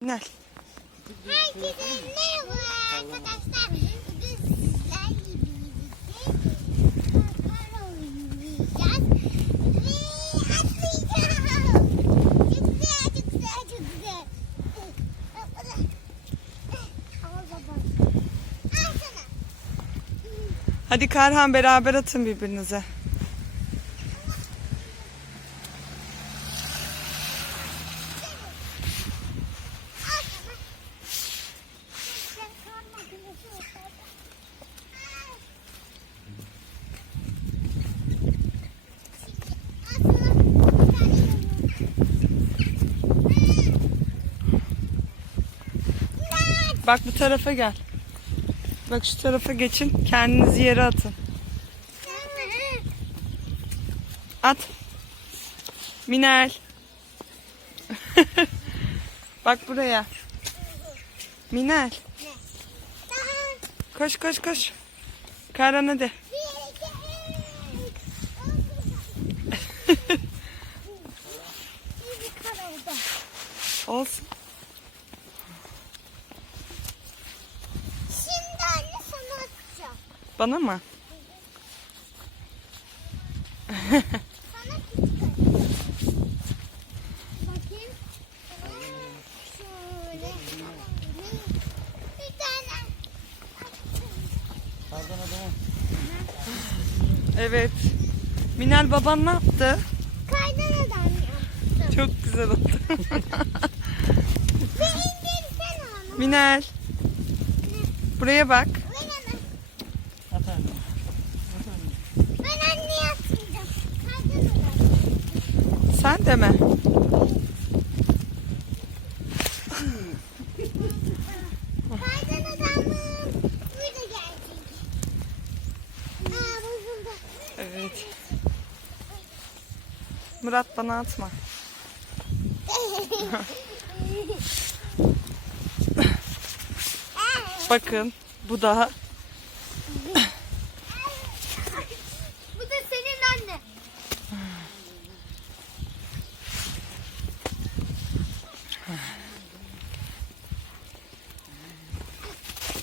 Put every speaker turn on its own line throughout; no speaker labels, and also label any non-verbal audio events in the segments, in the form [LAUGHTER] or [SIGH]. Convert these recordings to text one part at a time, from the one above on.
Minel.
Herkese merhaba arkadaşlar. Bugün sizlerle birlikte kar oynayacağız. Ve atlayacağız. Çok güzel, çok güzel, çok güzel. Al baba. Al sana.
Hadi Karhan beraber atın birbirinize.
Al sana. Sen kar makinesi yok. Al. Al sana bir tane yumurta.
Bak bu tarafa gel. Bak şu tarafa geçin. Kendinizi yere atın. At. Minel. [LAUGHS] Bak buraya. Minel. Koş koş koş. Karhan hadi. [LAUGHS] Olsun.
Şimdi anne sana atacağım.
Bana mı? Evet. Minel baban ne yaptı?
Kaydan adam yaptım.
Çok güzel oldu. Minel. Buraya bak.
Bozuldu.
Evet. Murat bana atma. [LAUGHS] Bakın bu da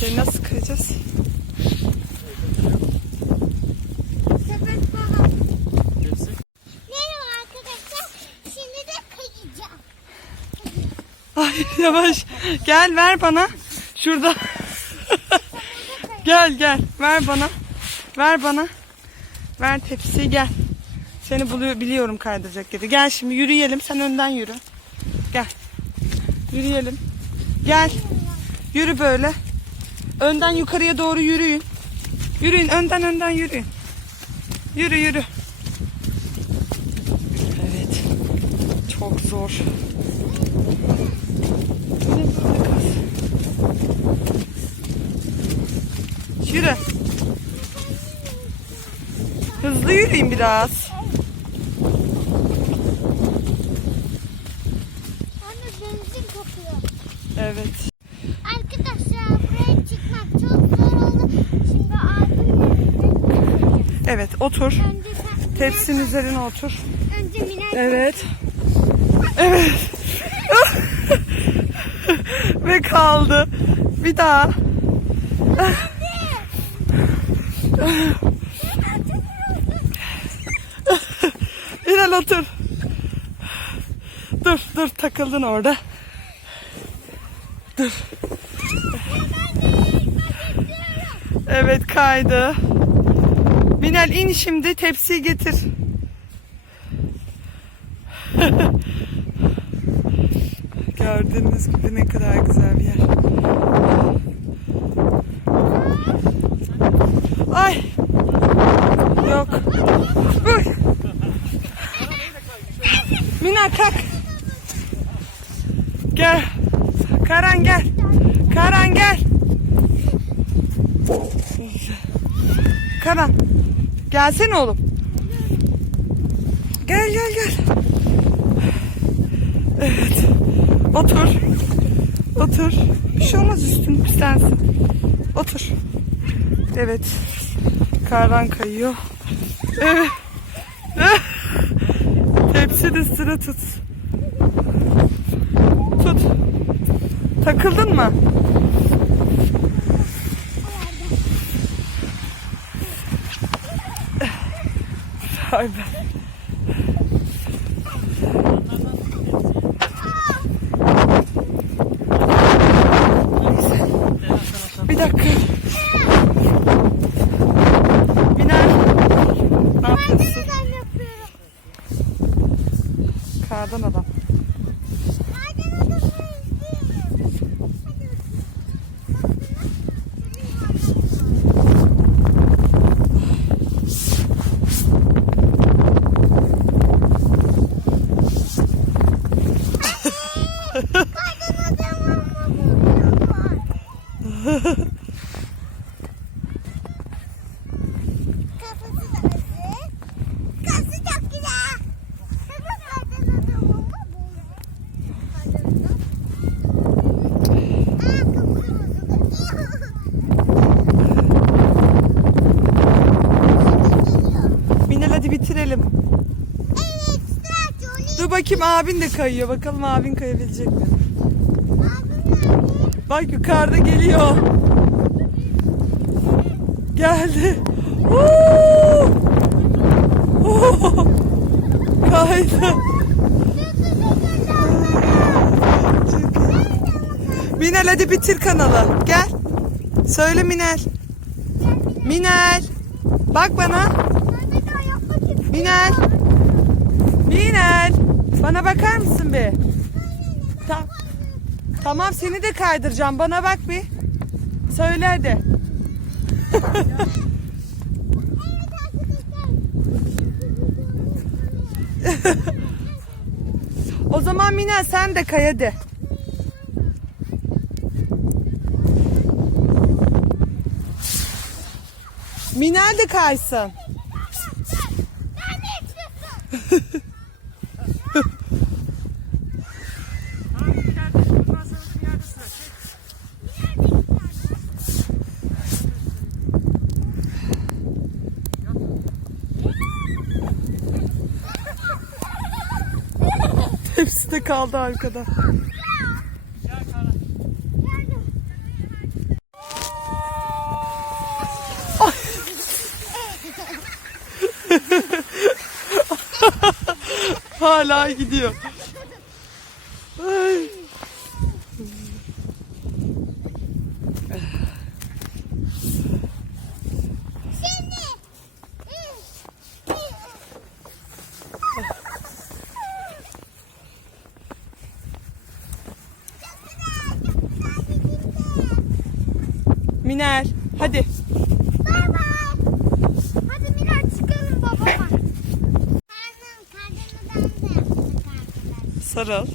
şey nasıl kıracağız?
Sepet falan. Merhaba arkadaşlar. Şimdi de kayacağım.
Ay yavaş. Gel ver bana. Şurada. gel gel. Ver bana. Ver bana. Ver tepsiyi gel. Seni buluyor biliyorum kaydıracak yeri. Gel şimdi yürüyelim. Sen önden yürü. Gel. Yürüyelim. Gel. Yürü böyle. Önden yukarıya doğru yürüyün. Yürüyün önden önden yürüyün. Yürü yürü. Evet. Çok zor. Yürü. Hızlı yürüyün biraz.
Anne benzin kokuyor.
Evet.
Arkadaşlar buraya çıkmak çok zor oldu. Şimdi abim
Evet otur. Tepsinin üzerine otur. Evet. Evet. [LAUGHS] Ve kaldı. Bir daha. [LAUGHS] İnal otur. Dur dur takıldın orada. Dur. Evet kaydı. Minel in şimdi tepsiyi getir. [LAUGHS] Gördüğünüz gibi ne kadar güzel bir yer. Ay. Yok. Uy. Mina kalk. Gel. Karan gel. Karan gel. Karan. Gelsene oğlum. Gel gel gel. Evet. Otur. Otur. Bir şey olmaz üstün pislensin. Otur. Evet. Kardan kayıyor. Evet. Tepsi de sıra tut. Tut. Takıldın mı? Ben. Bir dakika. Biner. Ne yapıyorsun?
Neden yapıyorum?
Kardan adam.
Neden adamı izliyorum? Neden adamı vuruyorlar? Kafası da hazır. Kafası çok güzel. Hemen kardan adamı mı böyle? Kardan adam. Aa kafası bozuldu.
Minel hadi bitirelim.
Evet, sıra Johnny.
Dur bakayım abin de kayıyor. Bakalım abin kayabilecek mi? Bak yukarıda geliyor. Geldi. Oo! Oo! Kaydı. Minel hadi bitir kanalı. Gel. Söyle Minel. Minel. Bak bana. Minel. Bana bakar mısın bir? Tamam. Tamam seni de kaydıracağım. Bana bak bir. Söyle hadi. O zaman Minel sen de kay hadi. Minel de kaysın. Kaldı arkada. [LAUGHS] Hala gidiyor. Ay.
Şimdi.
Minel hadi.
Bay. Hadi Miray çıkalım babama.
Sarıl.